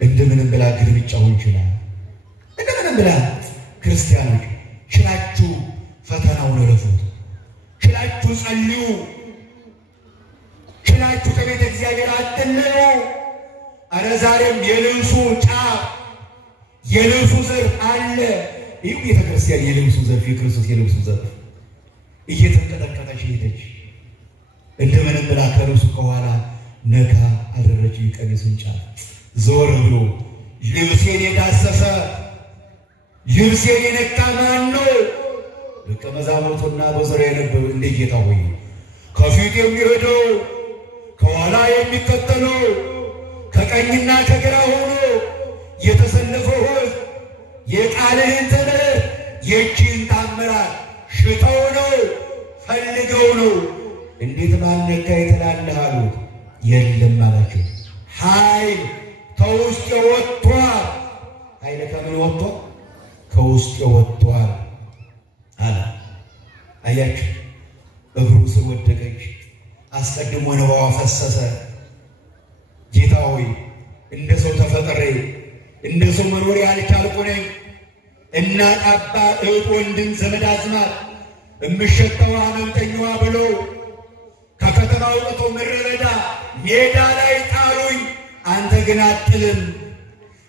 እንደምንም ብላ ግርምጫውን ይችላል። እንደምንም ብላ ክርስቲያኖች ችላችሁ ፈተናውን ረፉት፣ ችላችሁ ጸልዩ፣ ችላችሁ ከቤተ እግዚአብሔር አትለዩ። አረ ዛሬም የልብሱ ጫፍ የልብሱ ዘርፍ አለ። ይህ ቤተ ክርስቲያን የልብሱ ዘርፍ የክርስቶስ የልብሱ ዘርፍ እየተንቀጠቀጠች ሄደች። እንደምንም ብላ ከልብሱ ከኋላ ነካ አደረች የቀሚሱን ጫፍ። ዞር ብሎ ልብሴን የዳሰሰ ልብሴን የነካ ማን ነው? ደቀ መዛሙርቱና በዙሪያ የነበሩ እንደ ጌታ ሆይ ከፊት የሚሄደው ከኋላ የሚከተለው ከቀኝና ከግራ ሆኖ የተሰለፈው ሕዝብ የቃልህን ትምህርት የእጅህን ታምራት ሽተው ነው ፈልገው ነው። እንዴት ማነካ ትላለህ አሉት። የለም አላቸው። ኃይል ከውስጥ ወጥቷል። ኃይል ከምን ወጥቷል? ከውስጥ ወጥቷል አለ። አያችሁ እግሩ ስር ወደቀች። አስቀድሞ እንባዋ ፈሰሰ። ጌታ ሆይ እንደ ሰው ተፈጥሬ እንደ ሰው መኖር ያልቻልኩ ነኝ። እናት አባት እህት ወንድም ዘመድ አዝማድ እምሸተዋ ሕመምተኛዋ ብለው ከከተማ አውጥተው ምድረ በዳ ሜዳ ላይ ጣሉኝ። አንተ ግን አትልም፣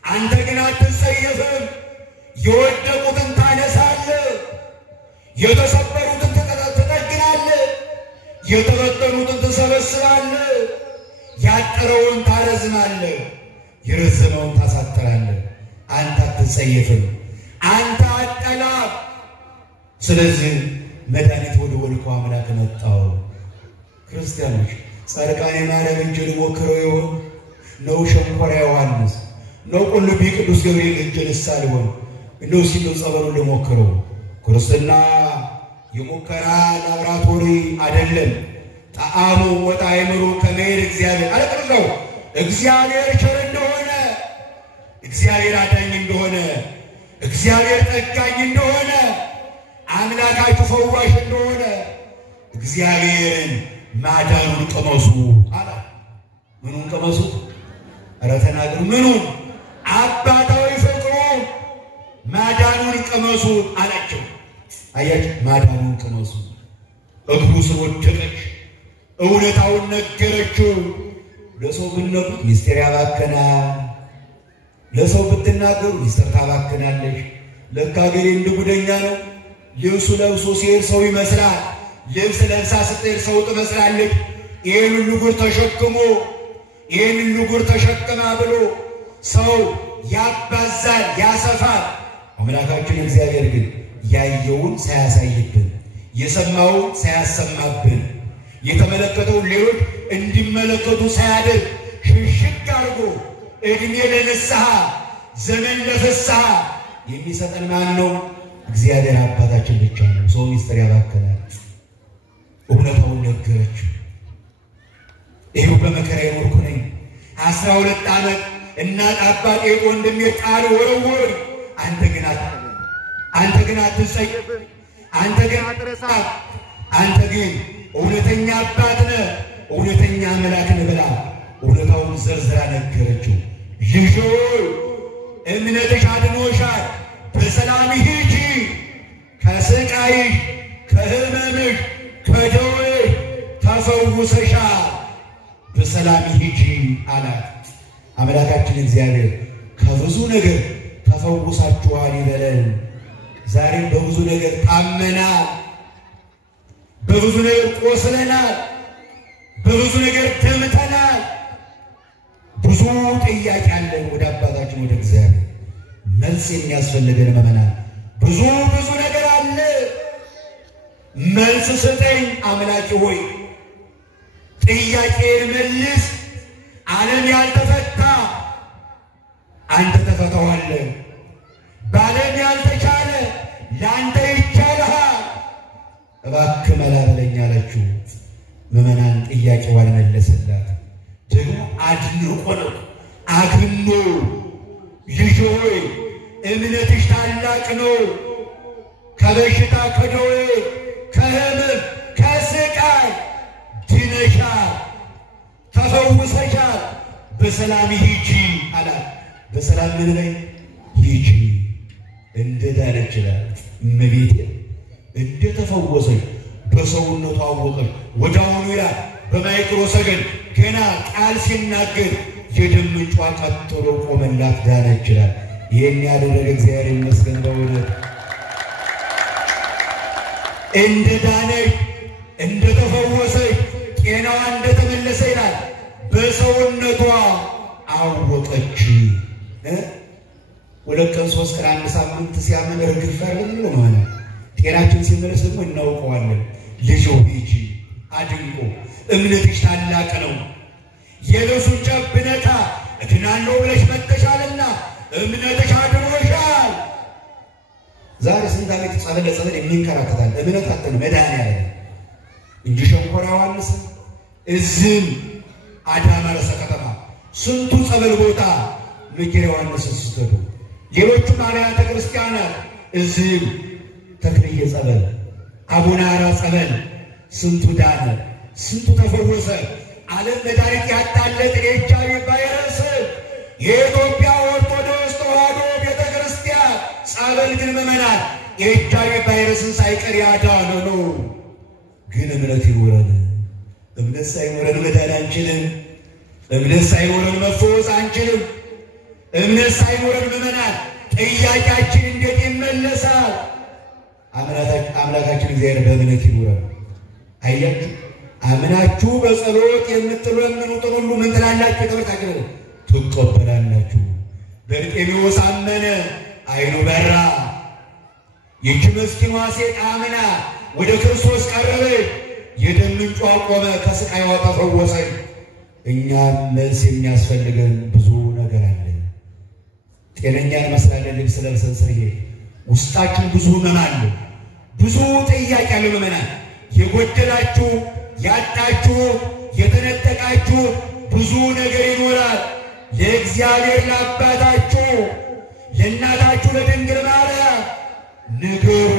አንተ ግን አትጸየፍም። የወደቁትን ታነሳለህ፣ የተሰበሩትን ትጠግናለህ፣ የተበተኑትን ትሰበስባለህ፣ ያጠረውን ታረዝማለህ፣ የረዘመውን ታሳጥራለህ። አንተ አትጸየፍም፣ አንተ አትጠላም። ስለዚህ መድኃኒት ወደ ወልቆ አምላክ መጣው። ክርስቲያኖች ጻድቃኔ ማርያም እንጀል ሞክረው ይሆን ነው? ሸንኮራ ዮሐንስ ነው? ቁልቢ ቅዱስ ገብርኤል እንጀል ሳል ይሆን? እንደው ሲሉ ጸበሉ ለሞክረው። ክርስትና የሙከራ ላብራቶሪ አይደለም። ጣዕሙ ወጣዕሙ ከመይር እግዚአብሔር አለቅርው እግዚአብሔር ቸር እንደሆነ፣ እግዚአብሔር አዳኝ እንደሆነ፣ እግዚአብሔር ጠጋኝ እንደሆነ፣ አምላካችሁ ፈዋሽ እንደሆነ እግዚአብሔርን ማዳኑን ቅመሱ አለ። ምኑን ቅመሱ? ኧረ ተናገሩ። ምኑን? አባታዊ ፍቅሩን ማዳኑን ቅመሱ አላቸው። አያችሁ ማዳኑን ቅመሱ። እግሩ ስር ወደቀች። እውነታውን ነገረችው። ለሰው ብትነግሩት ሚስጥር ያባክናል፣ ለሰው ብትናገሩ ሚስጥር ታባክናለች። ለካ ገሌ እንደ ጉደኛ ነው። ልብሱ ለብሶ ሲሄድ ሰው ይመስላል፣ ልብስ ለብሳ ስትሄድ ሰው ትመስላለች። ይሄን ሁሉ ጉር ተሸክሞ ይሄን ሁሉ ጉር ተሸክማ ብሎ ሰው ያባዛል፣ ያሰፋል። አምላካችን እግዚአብሔር ግን ያየውን ሳያሳይብን የሰማውን ሳያሰማብን የተመለከተውን ሌሎች እንዲመለከቱ ሳያደርግ ሽሽግ አድርጎ እድሜ ለንስሐ ዘመን ለፍስሐ የሚሰጠን ማን ነው? እግዚአብሔር አባታችን ብቻ ነው። ሰው ሚስጥር ያባከናል። እውነታውን ነገረችው። ይሄው በመከራ የኖርኩ ነኝ 12 ዓመት እናት አባቴ ወንድሜ ጣሉ ወረወሩ። አንተ ግን አትጸየፍ፣ አንተ ግን አትረሳ፣ አንተ ግን እውነተኛ አባት ነህ፣ እውነተኛ አምላክ ነህ ብላ እውነታውን ዘርዝራ ነገረችው። ልጅ ሆይ እምነትሽ አድኖሻል፣ በሰላም ሂጂ፣ ከስቃይሽ ከህመምሽ ከደዌሽ ተፈውሰሻል፣ በሰላም ሂጂ አላት። አምላካችን እግዚአብሔር ከብዙ ነገር ተፈውሳችኋል ይበለን። ዛሬም በብዙ ነገር ታመናል፣ በብዙ ነገር ቆስለናል፣ በብዙ ነገር ደምተናል። ብዙ ጥያቄ አለን ወደ አባታችን ወደ እግዚአብሔር መልስ የሚያስፈልገን መመናል። ብዙ ነገር አለ። መልስ ስጠኝ አምላኬ ሆይ፣ ጥያቄን መልስ። ዓለም ያልተፈታ አንተ ተፈታዋለህ። በዓለም ያልተቻለ ለአንተ ይቻልሃል። እባክህ መላ በለኝ አለችው። ምዕመናን ጥያቄዋን መለሰላት። ደግሞ አድንቆ ነው አግኖ፣ ልጅ ሆይ እምነትሽ ታላቅ ነው፣ ከበሽታ ከደዌ ከህመም ከስቃይ ድነሻል፣ ተፈውሰሻል፣ በሰላም ሂጂ አላት። በሰላም ምን ላይ ሂጂ እንደዳነች ይላል። እመቤቴ እንደተፈወሰች በሰውነቷ አወቀች። ወዲያውኑ ይላል በማይክሮ ሰከንድ ገና ቃል ሲናገር የደም ምንጯ ቀጥሎ ቆመላት፣ ዳነች ይላል። ይህን ያደረገ እግዚአብሔር ይመስገን። በእውነት እንደዳነች እንደተፈወሰች ጤናዋ እንደተመለሰ ይላል በሰውነቷ አወቀች። ሁለት ቀን 3 ቀን 1 ሳምንት ሲያመን ርግፍ አይደለም ነው ማለት ጤናችን ሲመለስ ደግሞ እናውቀዋለን። ልጅ ሂጂ አድንቆ እምነትሽ ታላቅ ነው፣ የልብሱን ጨብ ነካ እድናለሁ ብለሽ መጥተሻልና እምነትሽ አድኖሻል። ዛሬ ስንት ዓመት ጸበል የሚንከራተታል እምነት አጥተን መድኃኒዓለም እንጂ ሸንኮራ ዮሐንስ እዝም አዳማ ረሰ ከተማ ስንቱ ጸበል ቦታ ምክረ ዮሐንስ ስትሄዱ ሌሎቹም አብያተ ክርስቲያናት እዝም ተክልየ ጸበል አቡነ አራ ጸበል ስንቱ ዳነ፣ ስንቱ ተፈወሰ። ዓለም መድኃኒት ያጣለት የኤችአይቪ ቫይረስ የኢትዮጵያ ኦርቶዶክስ ተዋሕዶ ቤተክርስቲያን ጸበል ግን ምዕመናን የኤችአይቪ ቫይረስን ሳይቀር ያዳነ ነው። ግን እምነት ይኖረን። እምነት ሳይኖረን መዳን አንችልም። እምነት ሳይኖረን መፈወስ አንችልም። እምነት ሳይኖረን ምዕመናን ጥያቄያችን እንዴት ይመለሳል? አምላካችን እግዚአብሔር በእምነት ይኖረን። አያችሁ አምናችሁ በጸሎት የምትለምኑትን ሁሉ ምን ትላላችሁ? ተመልካችሁ ትቀበላላችሁ። በርጤሜዎስ አመነ፣ አይኑ በራ። ይህች ምስኪኗ ሴት አምና ወደ ክርስቶስ ቀረበች፣ የደም ምንጯ ቆመ፣ ከስቃይዋ ተፈወሰች። እኛም መልስ የሚያስፈልገን ብዙ ነገር አለ። ጤነኛ እንመስላለን ልብስ ለብሰን ስንሄድ፣ ውስጣችን ብዙ ህመም አለ፣ ብዙ ጥያቄ አለ። ምዕመናን የጎደላችሁ ያጣችሁ የተነጠቃችሁ ብዙ ነገር ይኖራል። ለእግዚአብሔር ለአባታችሁ ለእናታችሁ ለድንግል ማርያም ንገሩ፣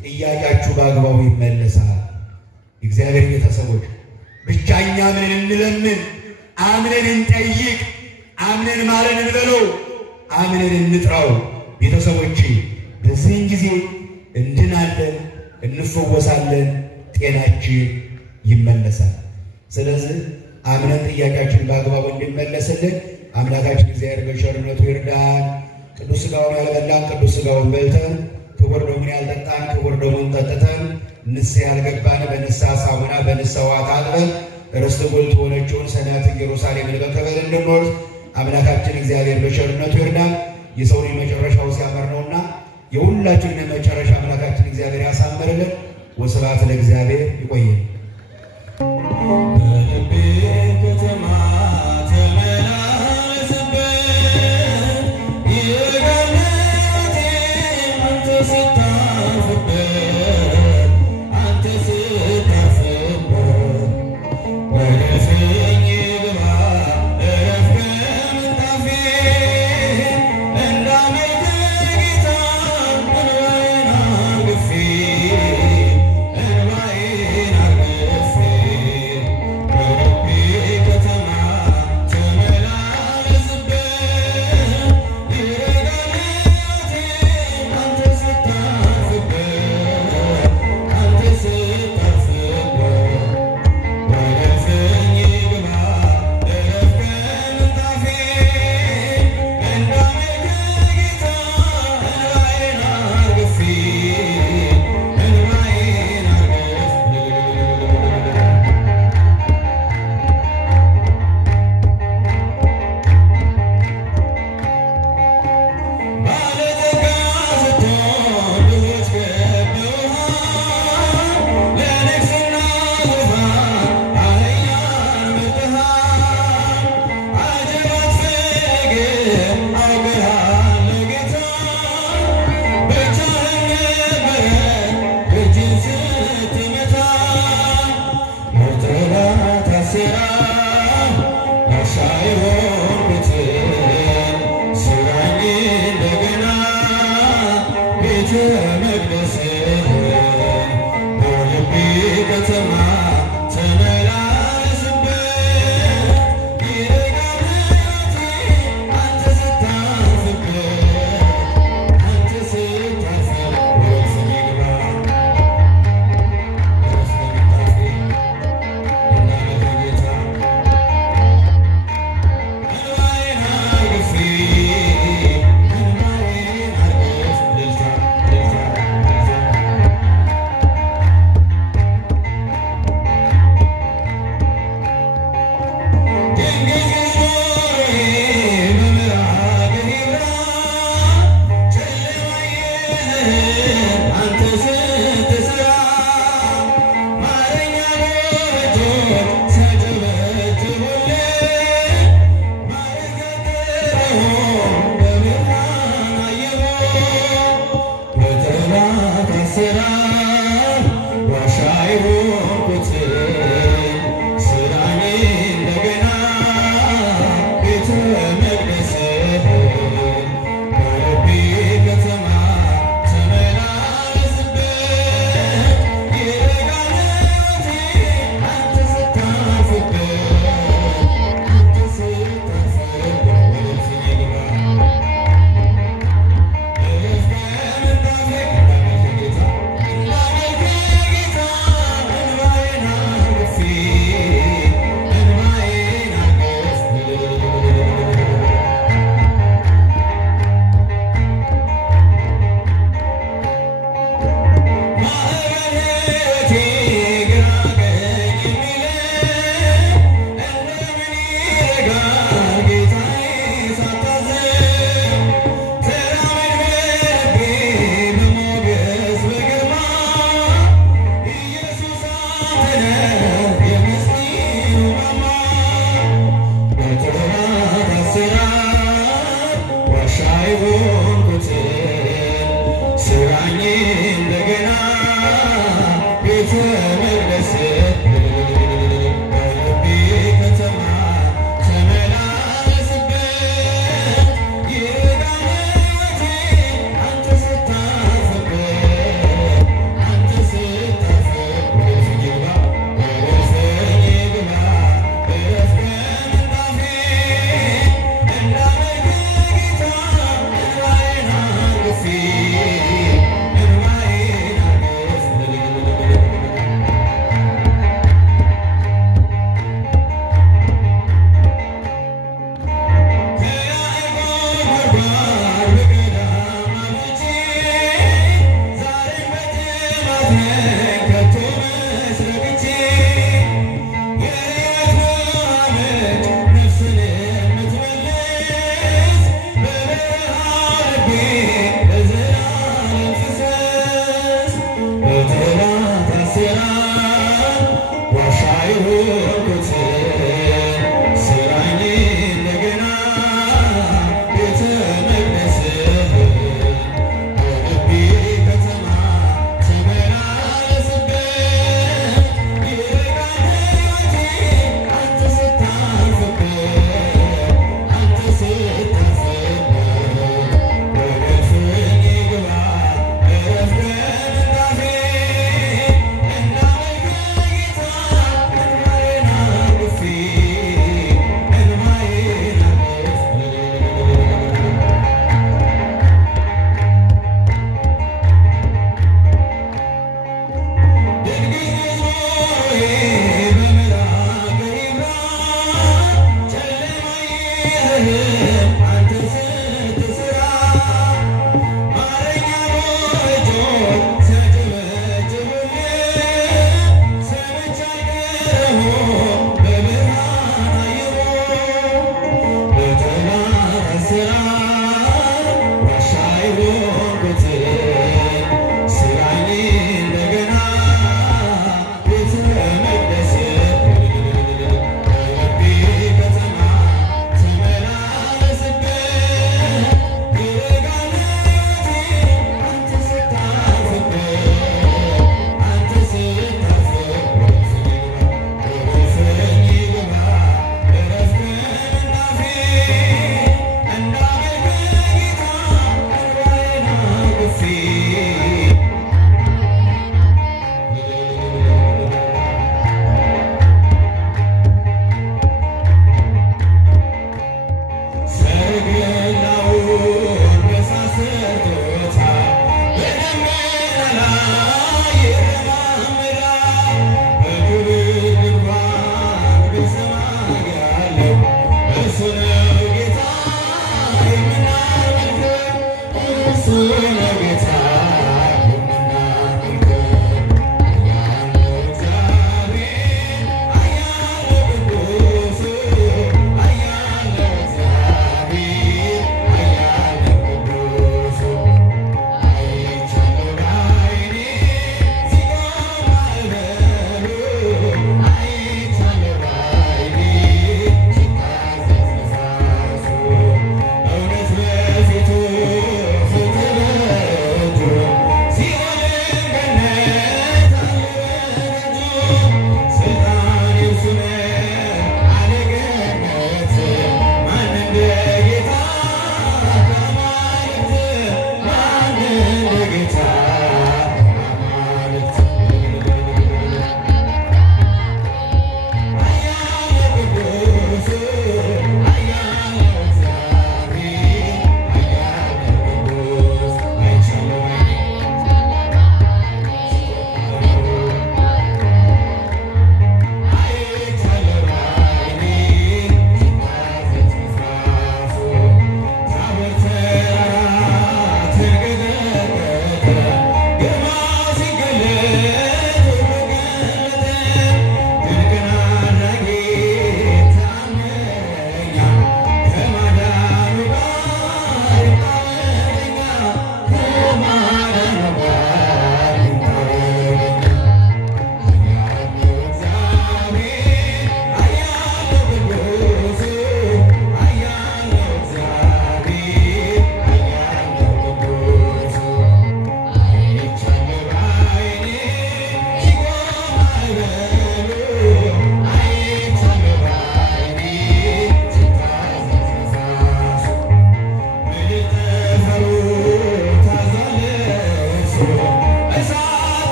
ጥያቄያችሁ በአግባቡ ይመለሳል። እግዚአብሔር ቤተሰቦች ብቻ እኛ አምነን እንለምን፣ አምነን እንጠይቅ፣ አምነን ማረን እንበለው፣ አምነን እንጥራው። ቤተሰቦች በዚህን ጊዜ እንድናለን፣ እንፈወሳለን፣ ጤናችን ይመለሳል። ስለዚህ አምነን ጥያቄያችን በአግባቡ እንዲመለስልን አምላካችን እግዚአብሔር በቸርነቱ ይርዳን። ቅዱስ ሥጋውን ያልበላን ቅዱስ ሥጋውን በልተን ክቡር ደሙን ያልጠጣን ክቡር ደሙን ጠጥተን ንስሐ ያልገባን በንስሐ ሳሙና በንስሐ ውሃ ታጥበን ርስተ ጉልት ሆነችውን ሰማያዊት ኢየሩሳሌምን በክብር እንድንወርስ አምላካችን እግዚአብሔር በቸርነቱ ይርዳን። የሰው ልጅ መጨረሻው ሲያምር ነውና የሁላችንን መጨረሻ አምላካችን እግዚአብሔር ያሳምርልን። ወስብሐት ለእግዚአብሔር። ይቆየን።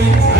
ክብርን